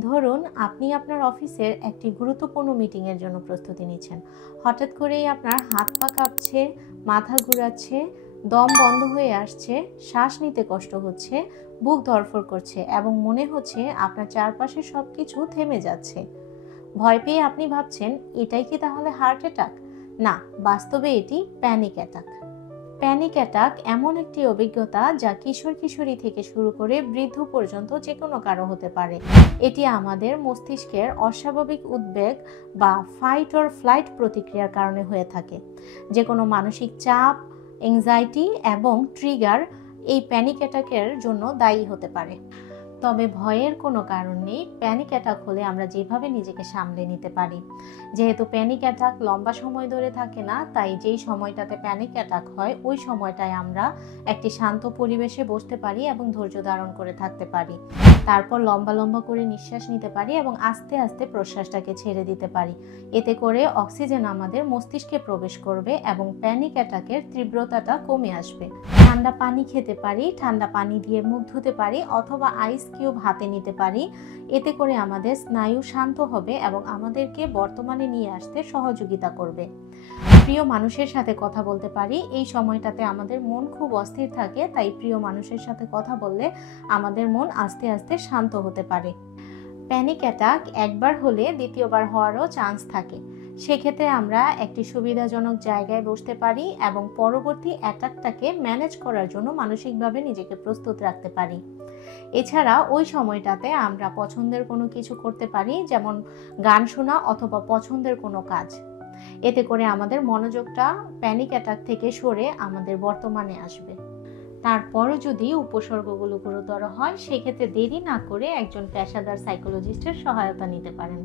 ধরুন আপনি আপনার অফিসের একটি গুরুত্বপূর্ণ মিটিংয়ের জন্য প্রস্তুতি নিচ্ছেন। হঠাৎ করেই আপনার হাত পা কাঁপছে, মাথা ঘুরাচ্ছে, দম বন্ধ হয়ে আসছে, শ্বাস নিতে কষ্ট হচ্ছে, বুক ধড়ফড় করছে এবং মনে হচ্ছে আপনার চারপাশে সবকিছু থেমে যাচ্ছে। ভয় পেয়ে আপনি ভাবছেন, এটাই কি তাহলে হার্ট অ্যাটাক? না, বাস্তবে এটি প্যানিক অ্যাটাক। প্যানিক অ্যাটাক এমন একটি অভিজ্ঞতা যা কিশোর কিশোরী থেকে শুরু করে বৃদ্ধ পর্যন্ত যে কোনো কারো হতে পারে। এটি আমাদের মস্তিষ্কের অস্বাভাবিক উদ্বেগ বা ফাইট অর ফ্লাইট প্রতিক্রিয়ার কারণে হয়ে থাকে। যে কোনো মানসিক চাপ, অ্যাংজাইটি এবং ট্রিগার এই প্যানিক অ্যাটাকের জন্য দায়ী হতে পারে। তবে ভয়ের কোনো কারণ নেই। প্যানিক অ্যাটাক হলে আমরা যেভাবে নিজেকে সামলে নিতে পারি। যেহেতু প্যানিক অ্যাটাক লম্বা সময় ধরে থাকে না, তাই যেই সময়টাতে প্যানিক অ্যাটাক হয় ওই সময়টায় আমরা একটি শান্ত পরিবেশে বসতে পারি এবং ধৈর্য ধারণ করে থাকতে পারি। তারপর লম্বা লম্বা করে নিঃশ্বাস নিতে পারি এবং আস্তে আস্তে প্রশ্বাসটাকে ছেড়ে দিতে পারি। এতে করে অক্সিজেন আমাদের মস্তিষ্কে প্রবেশ করবে এবং প্যানিক অ্যাটাকের তীব্রতাটা কমে আসবে। ঠান্ডা পানি খেতে পারি, ঠান্ডা পানি দিয়ে মুখ ধুতে পারি অথবা আইস কিউব হাতে নিতে পারি। এতে করে আমাদের স্নায়ু শান্ত হবে এবং আমাদেরকে বর্তমানে নিয়ে আসতে সহযোগিতা করবে। প্রিয় মানুষের সাথে কথা বলতে পারি। এই সময়টাতে আমাদের মন খুব অস্থির থাকে, তাই প্রিয় মানুষের সাথে কথা বললে আমাদের মন আস্তে আস্তে শান্ত হতে পারে। প্যানিক অ্যাটাক একবার হলে দ্বিতীয়বার হওয়ারও চান্স থাকে। সেক্ষেত্রে আমরা একটি সুবিধাজনক জায়গায় বসতে পারি এবং পরবর্তী অ্যাটাকটাকে ম্যানেজ করার জন্য মানসিকভাবে নিজেকে প্রস্তুত রাখতে পারি। এছাড়া ওই সময়টাতে আমরা পছন্দের কোনো কিছু করতে পারি, যেমন গান শোনা অথবা পছন্দের কোনো কাজ। এতে করে আমাদের মনোযোগটা প্যানিক অ্যাটাক থেকে সরে আমাদের বর্তমানে আসবে। তারপরও যদি উপসর্গগুলো গুরুতর হয়, সেক্ষেত্রে দেরি না করে একজন পেশাদার সাইকোলজিস্টের সহায়তা নিতে পারেন।